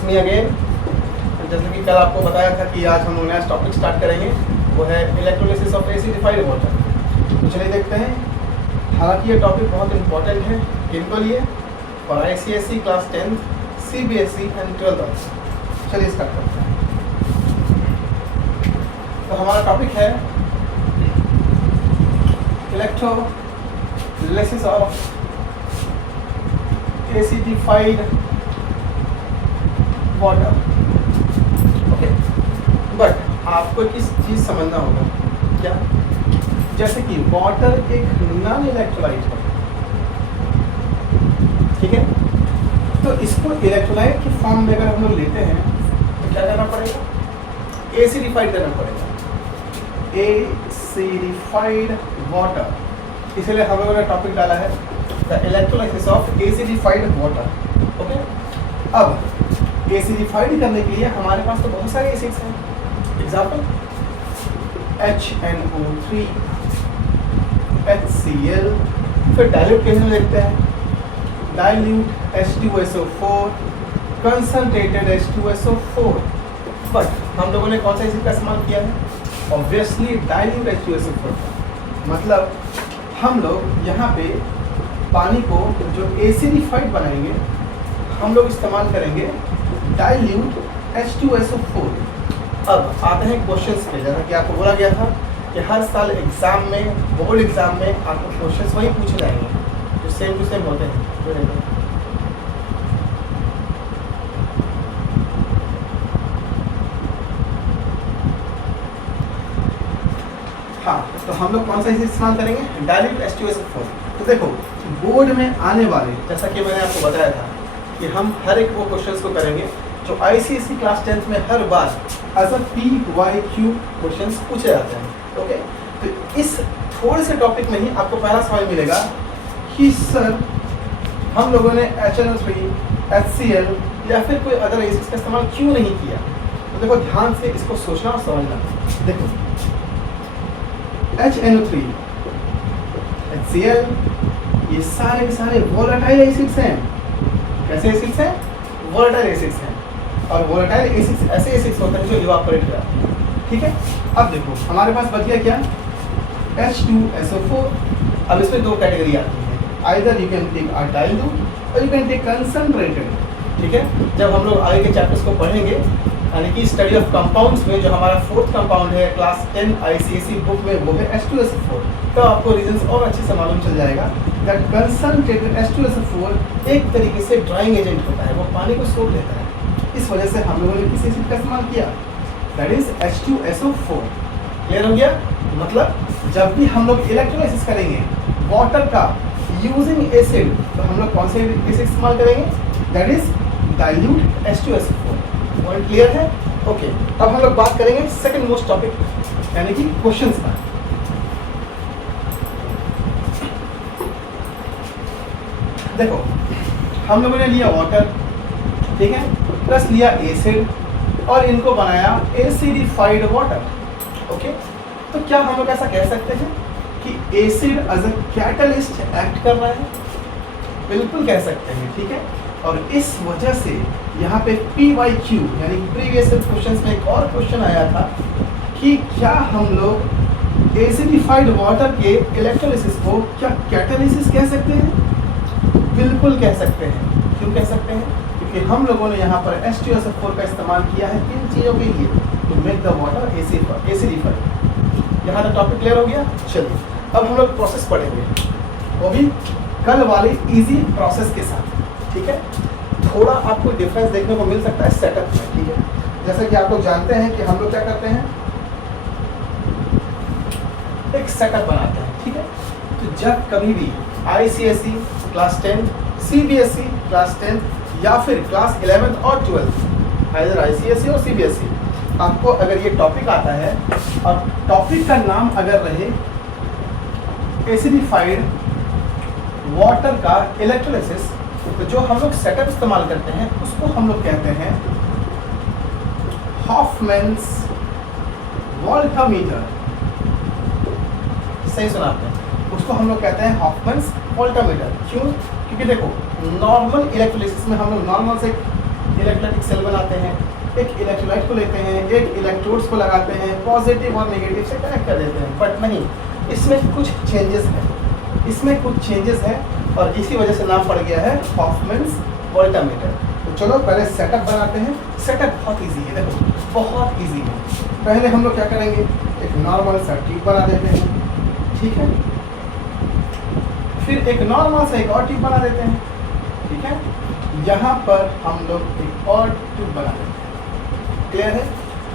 It's me again. जैसे कि कल आपको बताया था कि आज हम लोग नया टॉपिक स्टार्ट करेंगे, वो है इलेक्ट्रोलिसिस ऑफ एसिडिफाइड वाटर। तो चलिए देखते हैं। हालांकि ये टॉपिक बहुत इंपॉर्टेंट है किनको लिए, for ICSE class 10th, CBSE and 12th। चलिए स्टार्ट करते हैं। तो हमारा टॉपिक है electrolysis of acidified water. Okay, but आपको किस चीज़ समझना होगा क्या, जैसे कि वाटर एक नॉन इलेक्ट्रोलाइट है, ठीक है। तो इसको इलेक्ट्रोलाइट की फॉर्म में अगर हम लोग लेते हैं तो क्या करना पड़ेगा, एसिडिफाइड करना पड़ेगा, एसिडिफाइड वाटर। इसलिए हम लोगों ने टॉपिक डाला है the electrolysis of acidified water. Okay, अब एसिडिफाइड करने के लिए हमारे पास तो बहुत सारे एसिड्स हैं। एग्जाम्पल HNO3, HCl, फिर डाइल्यूट केस में देखते हैं dilute H2SO4, concentrated H2SO4। But हम लोगों ने कौन सा एसिड का इस्तेमाल किया है, ऑब्वियसली डाइल्यूट H2SO4 का। मतलब हम लोग यहाँ पे पानी को जो एसिडिफाइड बनाएंगे हम लोग इस्तेमाल करेंगे डाइल्यूट H2SO4। अब आते हैं क्वेश्चंस पे। जैसा कि आपको बोला गया था कि हर साल एग्जाम में, बोर्ड एग्जाम में आपको क्वेश्चंस वही पूछे जाएंगे जो सेम टू सेम होते हैं। हाँ, तो हम लोग कौन सा इस्तेमाल करेंगे, डाइल्यूट H2SO4। तो देखो बोर्ड में आने वाले, जैसा कि मैंने आपको बताया था कि हम हर एक वो क्वेश्चंस को करेंगे जो ICSE क्लास 10th में हर बार एज अ PYQ क्वेश्चंस पूछे जाते हैं। ओके, तो इस थोड़े से टॉपिक में ही आपको पहला सवाल मिलेगा कि सर हम लोगों ने HNO3, HCl या फिर कोई अदर एसिड्स का इस्तेमाल क्यों नहीं किया। तो देखो ध्यान से इसको सोचना और समझना। देखो HNO3, HCl ये सारे के सारे वोलेटाइल एसिड्स हैं। कैसे एसिड्स हैं, वोलेटाइल एसिड्स हैं। और वोलेटाइल एसिड्स ऐसे एसिड्स होते हैं जो इवापोरेट हो जाते हैं, ठीक है। अब देखो हमारे पास बच गया क्या, H2SO4। अब इसमें दो कैटेगरी आती है, either you can take a dilute or you can take concentrated, ठीक है। जब हम लोग आगे के चैप्टर्स को पढ़ेंगे, यानी कि स्टडी ऑफ कंपाउंड्स में जो हमारा 4th कंपाउंड है क्लास 10 ICSE बुक में, वो है H2SO4। तो आपको रीजंस और अच्छे से मालूम चल जाएगा दैट कंसंट्रेटेड H2SO4 एक तरीके से ड्राइंग एजेंट होता है, वो पानी को सोख लेता है। इस वजह से हम लोगों ने किस एसिड का इस्तेमाल किया, दैट इज H2SO4। क्लियर हो गया। मतलब जब भी हम लोग इलेक्ट्रोलाइसिस करेंगे वाटर का यूजिंग एसिड, तो हम लोग कौन से एसिड इस्तेमाल करेंगे, that is dilute H2SO4। Point clear है। ओके, अब हम लोग बात करेंगे सेकंड मोस्ट टॉपिक यानी कि क्वेश्चंस का। देखो हम लोगों ने लिया वाटर, ठीक है, प्लस लिया एसिड और इनको बनाया एसिडिफाइड वाटर। ओके, तो क्या हम लोग ऐसा कह सकते हैं कि acid as a catalyst act कर रहा है, बिल्कुल कह सकते हैं, ठीक है। और इस वजह से यहाँ पे PYQ यानी प्रीवियस क्वेश्चंस में एक और क्वेश्चन आया था कि क्या हम लोग एसिडिफाइड वाटर के इलेक्ट्रोलिसिस को क्या कैटालिसिस कह सकते हैं, बिल्कुल कह सकते हैं। क्यों कह सकते हैं, क्योंकि हम लोगों ने यहाँ पर H2SO4 का इस्तेमाल किया है किन चीज़ों के लिए, to make the water acidified. यहाँ तक टॉपिक क्लियर हो गया। चलिए अब हम लोग प्रोसेस पढ़ेंगे, वो भी कल वाले इजी प्रोसेस के साथ, ठीक है। थोड़ा आपको डिफरेंस देखने को मिल सकता है सेटअप में, ठीक है। जैसा कि आप लोग जानते हैं कि हम लोग क्या करते हैं, एक सेटअप बनाते हैं, ठीक है। तो जब कभी भी ICSE क्लास 10, CBSE क्लास 10 या फिर क्लास 11th और 12th, आइदर ICSE और CBSE, आपको अगर ये टॉपिक आता है और टॉपिक का नाम अगर रहे एसिडिफाइड वाटर का इलेक्ट्रोलिसिस, तो जो हम लोग सेटअप इस्तेमाल करते हैं उसको हम लोग कहते हैं हॉफमैन्स वोल्टामीटर। सही सुना आपने, उसको हम लोग कहते हैं हॉफमैन्स वोल्टामीटर। क्यों, क्योंकि देखो नॉर्मल इलेक्ट्रोलिसिस में हम लोग नॉर्मल से इलेक्ट्रोलाइटिक सेल बनाते हैं, एक इलेक्ट्रोलाइट को लेते हैं, एक इलेक्ट्रोड्स को लगाते हैं, पॉजिटिव और नेगेटिव से कनेक्ट कर देते हैं। बट नहीं, इसमें कुछ चेंजेस है, इसमें कुछ चेंजेस है और इसी वजह से नाम पड़ गया है हॉफमैन्स वोल्टामीटर। तो चलो पहले सेटअप बनाते हैं। सेटअप बहुत इजी है, देखो बहुत इजी है। पहले हम लोग क्या करेंगे, एक नॉर्मल सा ट्यूब बना देते हैं, ठीक है। फिर एक नॉर्मल सा एक और ट्यूब बना देते हैं, ठीक है। यहाँ पर हम लोग एक और ट्यूब बना देते हैं, क्लियर है।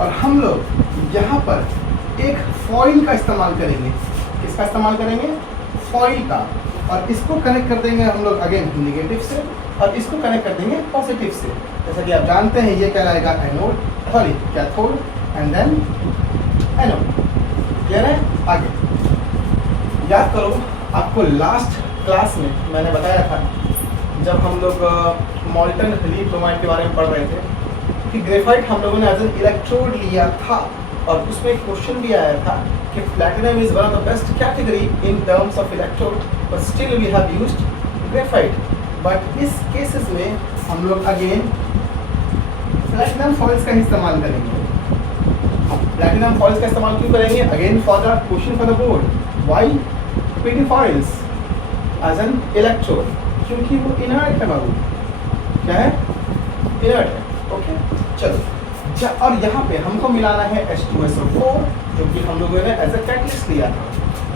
और हम लोग यहाँ पर एक फॉइल का इस्तेमाल करेंगे। किसका इस्तेमाल करेंगे, फॉइल का। और इसको कनेक्ट कर देंगे हम लोग अगेन नेगेटिव से, और इसको कनेक्ट कर देंगे पॉजिटिव से। जैसा कि आप जानते हैं ये कहलाएगा anode, sorry cathode and then anode, clear है। आगे याद करो, आपको लास्ट क्लास में मैंने बताया था जब हम लोग मोल्टन ली-ब्रोमाइड के बारे में पढ़ रहे थे कि ग्रेफाइट हम लोगों ने एज एन इलेक्ट्रोड लिया था, और उसमें एक क्वेश्चन भी आया था कि platinum is one of the best category in terms of electrode but still we have used graphite. But इस केसेस में हम लोग अगेन प्लैटिनम फॉइल्स का इस्तेमाल करेंगे। प्लैटिनम फॉइल्स का इस्तेमाल क्यों करेंगे, again for the question for the board, why PT foils as an electrode, क्योंकि वो इनर्ट है बाबू, क्या है, इनर्ट है। ओके चलो, और यहाँ पे हमको मिलाना है H2SO4 जो कि हम लोगों ने एज ए कैटलिस्ट लिया था।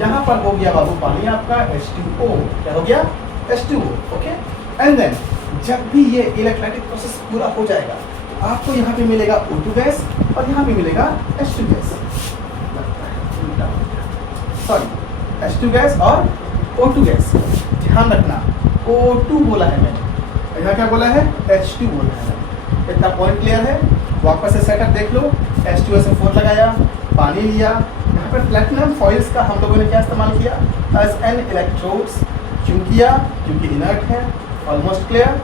यहाँ पर हो गया बाबू पानी आपका H2O, क्या हो गया, H2O। ओके, एंड देन जब भी ये इलेक्ट्रोलाइटिक प्रोसेस पूरा हो जाएगा तो आपको यहाँ पे मिलेगा O2 गैस और यहाँ पे मिलेगा H2 gas, sorry H2 gas और O2 गैस। ध्यान रखना O2 बोला है मैंने, यहाँ क्या बोला है, H2 बोला है। इतना पॉइंट क्लियर है। वापस से सेटअप देख लो, H2SO4 लगाया, पानी लिया, यहाँ पर प्लैटिनम फॉइल्स का हम लोगों ने क्या इस्तेमाल किया, एज एन इलेक्ट्रोड्स। क्यों किया, क्योंकि इनर्ट है, ऑलमोस्ट क्लियर।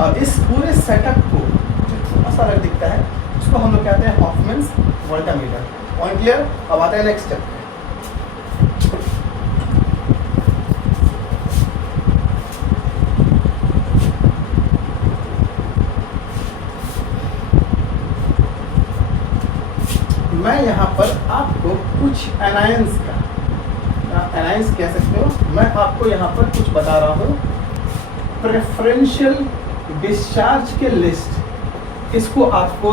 और इस पूरे सेटअप को जो थोड़ा सा अलग दिखता है उसको हम लोग कहते हैं हॉफमैन्स वोल्टामीटर। Point clear. अब आता है नेक्स्ट स्टेप। मैं यहाँ पर आपको कुछ एनायंस का, एनायंस कह सकते हो, मैं आपको यहाँ पर कुछ बता रहा हूँ। प्रेफरेंशियल डिस्चार्ज के लिस्ट, इसको आपको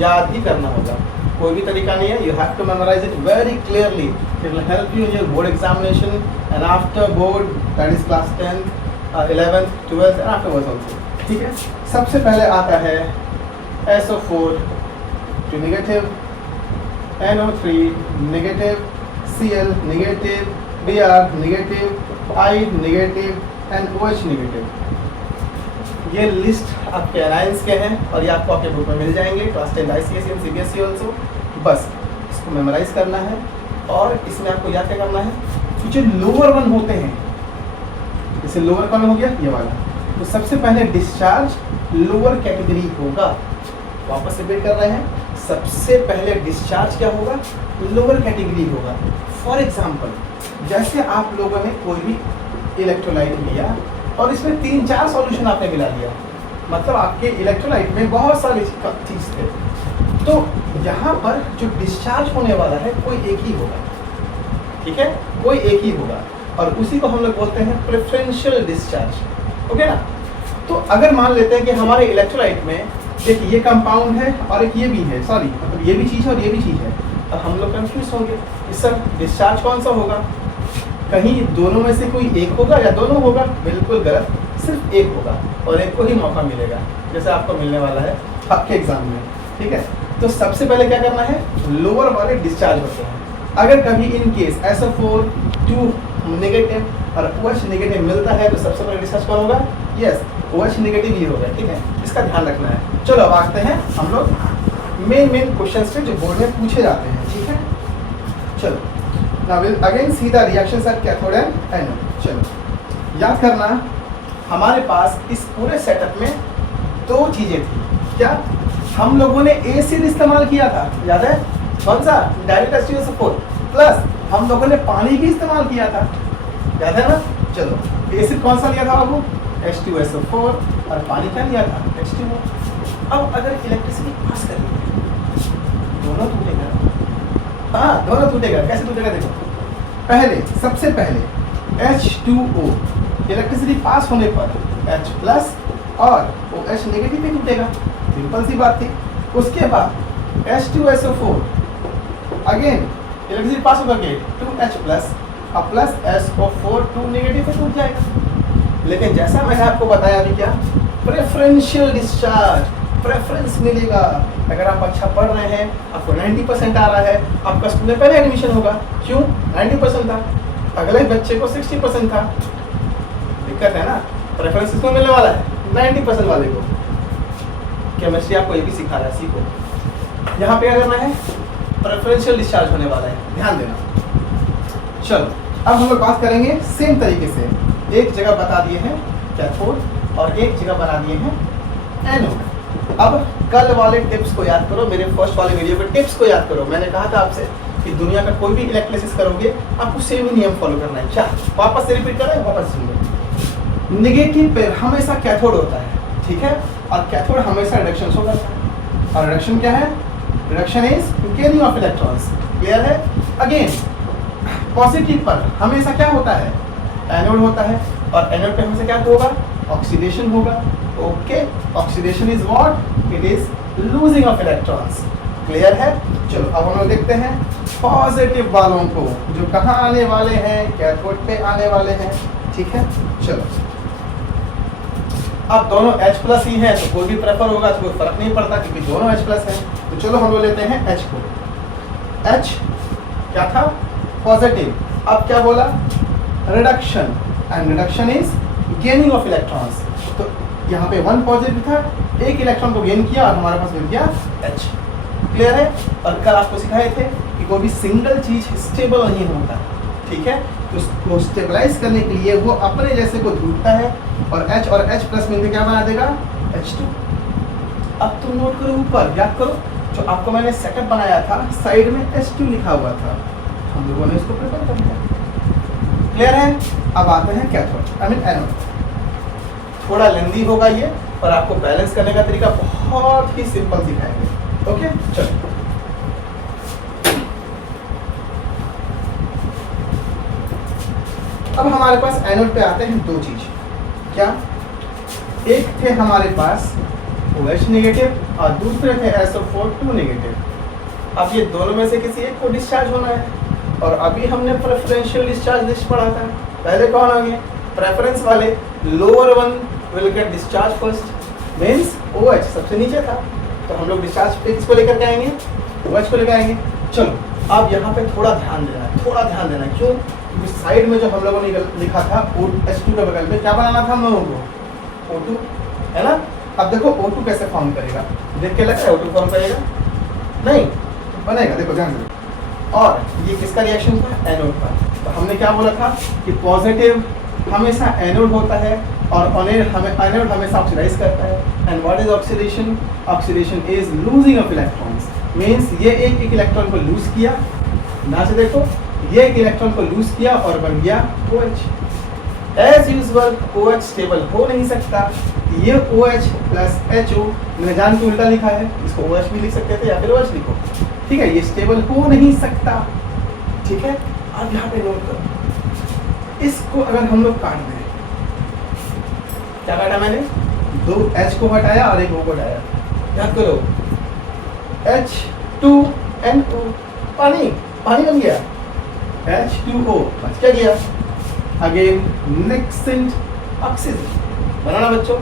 याद ही करना होगा, कोई भी तरीका नहीं है। You have to memorize it very clearly, it will help you in your board examination and after board, that is class 10th 11th 12th and afterwards also, ठीक है। सबसे पहले आता है SO4 two negative, NO3 negative, Cl negative, Br negative, I negative and OH negative. ये list आपके anions के हैं और ये आपको आपके बुक में मिल जाएंगे, class 10 ICSE and CBSE also. बस इसको मेमोराइज करना है और इसमें आपको याद क्या करना है, कुछ लोअर वन होते हैं, जैसे लोअर कौन हो गया, ये वाला। तो सबसे पहले डिस्चार्ज लोअर कैटेगरी होगा। वापस रिपीट कर रहे हैं, सबसे पहले डिस्चार्ज क्या होगा, लोअर कैटेगरी होगा। फॉर एग्जाम्पल, जैसे आप लोगों ने कोई भी इलेक्ट्रोलाइट लिया और इसमें 3-4 सॉल्यूशन आपने मिला दिया, मतलब आपके इलेक्ट्रोलाइट में बहुत सारी चीज़ थे, तो यहाँ पर जो डिस्चार्ज होने वाला है कोई एक ही होगा, ठीक है, कोई एक ही होगा। और उसी को हम लोग बोलते हैं प्रेफरेंशियल डिस्चार्ज। ओके ना। तो अगर मान लेते हैं कि हमारे इलेक्ट्रोलाइट में एक ये कंपाउंड है और एक ये भी है, सॉरी मतलब ये भी चीज़ है और ये भी चीज़ है, और हम लोग कंफ्यूज होंगे कि सर डिस्चार्ज कौन सा होगा, कहीं दोनों में से कोई एक होगा या दोनों होगा। बिल्कुल गलत, सिर्फ एक होगा और एक को ही मौका मिलेगा, जैसे आपको मिलने वाला है आपके एग्जाम में, ठीक है। तो सबसे पहले क्या करना है, लोअर वाले डिस्चार्ज होते हैं। अगर कभी इन केस SO4 2 नेगेटिव और OH नेगेटिव मिलता है तो सबसे पहले डिस्चार्ज कौन होगा, यस OH नेगेटिव ही होगा, ठीक है, इसका ध्यान रखना है। चलो अब आते हैं हम लोग मेन क्वेश्चंस पे जो बोर्ड में पूछे जाते हैं, ठीक है। चलो now will again see the reactions at cathode and anode. चलो याद करना, हमारे पास इस पूरे सेटअप में 2 चीज़ें थी। क्या, हम लोगों ने एसिड इस्तेमाल किया था, याद है, कौन सा, डायरेक्ट H2SO4, प्लस हम लोगों ने पानी भी इस्तेमाल किया था, याद है ना। चलो एसिड कौन सा लिया था बाबू, H2SO4, और पानी क्या लिया था, H2O। अब अगर इलेक्ट्रिसिटी पास करेंगे दोनों टूटेगा। हाँ दोनों टूटेगा। कैसे टूटेगा देखो, पहले सबसे पहले H2O इलेक्ट्रिसिटी पास होने पर H प्लस और OH नेगेटिव में टूटेगा, सिंपल सी बात थी। उसके बाद H2SO4 अगेन इलेक्ट्रिसिटी पास होकर के 2H प्लस और प्लस SO4 2 नेगेटिव में टूट जाएगा। लेकिन जैसा मैंने आपको बताया अभी क्या, प्रेफरेंशियल डिस्चार्ज, प्रेफरेंस मिलेगा। अगर आप अच्छा पढ़ रहे हैं, आपको 90% आ रहा है, आपका स्कूल में पहले एडमिशन होगा। क्यों 90% था, अगले बच्चे को 60% था। दिक्कत है ना, प्रेफरेंस किसको मिलने वाला है, 90% वाले को। केमिस्ट्री आपको ये भी सिखा रहा है, सीखो। यहाँ पे क्या करना है, प्रेफरेंशियल डिस्चार्ज होने वाला है, ध्यान देना। चलो अब हम लोग बात करेंगे सेम तरीके से। एक जगह बता दिए हैं कैथोड और एक जगह बना दिए हैं एनोड। अब कल वाले टिप्स को याद करो, मेरे फर्स्ट वाले वीडियो के टिप्स को याद करो। मैंने कहा था आपसे कि दुनिया का कोई भी इलेक्ट्रोलिसिस करोगे आपको सेम ही नियम फॉलो करना है। क्या वापस से रिपीट कर रहे हैं, वापस सुनिए। नेगेटिव पेयर हमेशा कैथोड होता है, ठीक है, और कैथोड हमेशा रिडक्शन शो करता है। और रिडक्शन क्या है, reduction is gaining of electrons. Clear है। अगेन पॉजिटिव पर हमेशा क्या होता है, एनोड होता है, और एनोड पे हमेशा क्या होगा, ऑक्सीडेशन होगा। Okay, oxidation is what, it is losing of electrons. Clear है। चलो अब हम लोग देखते हैं पॉजिटिव वालों को, जो कहाँ आने वाले हैं, कैथोड पे आने वाले हैं। ठीक है, चलो अब दोनों H प्लस ही है तो कोई भी प्रेफर होगा तो कोई फर्क नहीं पड़ता क्योंकि दोनों H प्लस है। तो चलो हम लोग लेते हैं H को। H क्या था, पॉजिटिव। अब क्या बोला, reduction, and reduction is gaining of electrons. तो यहाँ पे 1 पॉजिटिव था, एक इलेक्ट्रॉन को गेन किया और हमारे पास मिल गया H। क्लियर है। और कल आपको सिखाए थे कि कोई भी सिंगल चीज स्टेबल नहीं होता, ठीक है, तो उसको स्टेबलाइज करने के लिए वो अपने जैसे को ढूंढता है, और H और H प्लस मिलकर क्या बना देगा, H2। अब तुम नोट करो, ऊपर याद करो, जो आपको मैंने सेटअप बनाया था साइड में H2 लिखा हुआ था, हम लोगों ने इसको प्रिपेयर कर लिया। क्लियर है। अब आते हैं कैथोड, आई मीन एनोड। थोड़ा लेंदी होगा ये, पर आपको बैलेंस करने का तरीका बहुत ही सिंपल सिखाएंगे। ओके, चलो अब हमारे पास एनोड पे आते हैं दो चीज। क्या, एक थे हमारे पास OH नेगेटिव और दूसरे थे SO4 2 नेगेटिव। अब ये दोनों में से किसी एक को डिस्चार्ज होना है, और अभी हमने प्रेफरेंशियल डिस्चार्ज लिस्ट पढ़ा था। पहले कौन आ गए, प्रेफरेंस वाले, lower one will get discharge first, means OH सबसे नीचे था, तो हम लोग डिस्चार्ज पे किसको लेकर के आएंगे, OH को लेकर आएंगे। चलो अब यहाँ पे थोड़ा ध्यान देना है, थोड़ा ध्यान देना है। क्यों, क्योंकि साइड में जो हम लोगों ने लिखा था H2 के बगल में क्या बनाना था हम लोगों को, O2, है ना। अब देखो O2 कैसे फॉर्म करेगा, देख के लगता है O2 फॉर्म करेगा, नहीं बनेगा, देखो ध्यान से। और ये किसका रिएक्शन था, एनोड का। तो हमने क्या बोला था कि पॉजिटिव हमेशा एनोड होता है, और एनोड हमेशा ऑक्सीडाइज करता है। And what is oxidation, oxidation is losing of electrons, means ये एक इलेक्ट्रॉन को लूज किया, ना से देखो, ये एक इलेक्ट्रॉन को लूज किया और बन गया OH। As usual OH stable हो नहीं सकता, ये OH प्लस HO मैंने जान के उल्टा लिखा है, इसको OH भी लिख सकते थे या फिर OH लिखो, ठीक है, ये स्टेबल हो नहीं सकता। ठीक है, अब यहाँ पे नोट करो, इसको अगर हम लोग काट दें, क्या काटा मैंने, 2 H को हटाया और एक O को हटाया, याद करो H2NO, पानी पानी बन गया, H2O बच क्या गया, अगेन नेक्सेंट ऑक्सीजन बनाना बच्चों।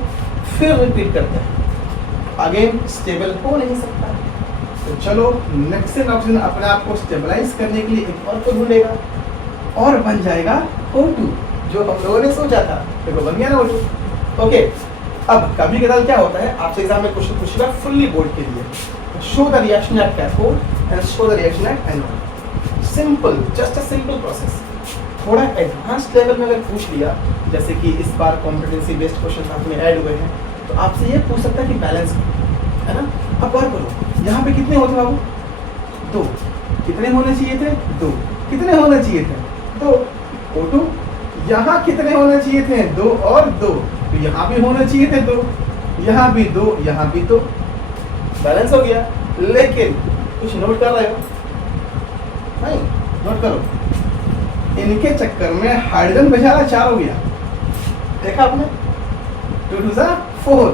फिर रिपीट करते हैं, अगेन स्टेबल हो नहीं सकता, तो चलो नेक्सेंट ऑक्सीजन अपने आप को स्टेबलाइज करने के लिए एक और को ढूंढेगा और बन जाएगा O2, जो हम लोगों ने सोचा था, देखो बन गया ना O2। ओके, अब कभी कदार क्या होता है, आपसे एग्जाम में क्वेश्चन पूछेगा फुल्ली बोर्ड के लिए, show the reaction at cathode and show the reaction at anode. Simple, just a simple process. थोड़ा एडवांस लेवल में अगर पूछ लिया, जैसे कि इस बार कॉम्पिटेंसी बेस्ड क्वेश्चन आपने ऐड हुए हैं, तो आपसे ये पूछ सकता है कि बैलेंस है ना। अब बात करो, यहाँ पे कितने होते बाबू, 2, कितने होने चाहिए थे, 2, कितने होने चाहिए थे, 2, O2, यहाँ कितने होने चाहिए थे, 2 और 2, तो यहाँ भी होने चाहिए थे 2, यहाँ भी 2, यहाँ भी 2, बैलेंस हो गया। लेकिन कुछ नोट कर रहे हो? नहीं, नोट करो। इनके चक्कर में हाइड्रोजन बेचारा 4 हो गया, देखा आपने? 2 2 4।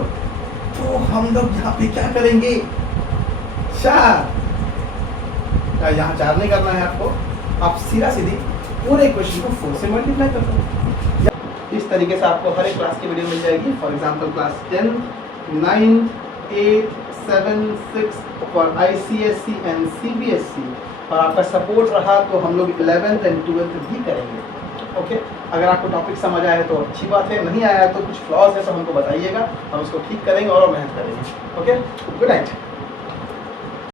तो हम लोग यहाँ पे क्या करेंगे? 4। यहाँ 4 नहीं करना है आपको, आप सीधा सीधी पूरे इक्वेशन को 4 से मल्टीप्लाई कर दो। इस तरीके से आपको हर एक क्लास की वीडियो मिल जाएगी। For example class 10, 9, 8, 7, 6 for ICSE and CBSE, और आपका सपोर्ट रहा तो हम लोग 11th एंड 12th भी करेंगे। ओके, अगर आपको टॉपिक समझ आया है तो अच्छी बात है, नहीं आया है तो कुछ फ्लॉज है तो हमको बताइएगा, हम उसको ठीक करेंगे और मेहनत करेंगे। Okay, good night.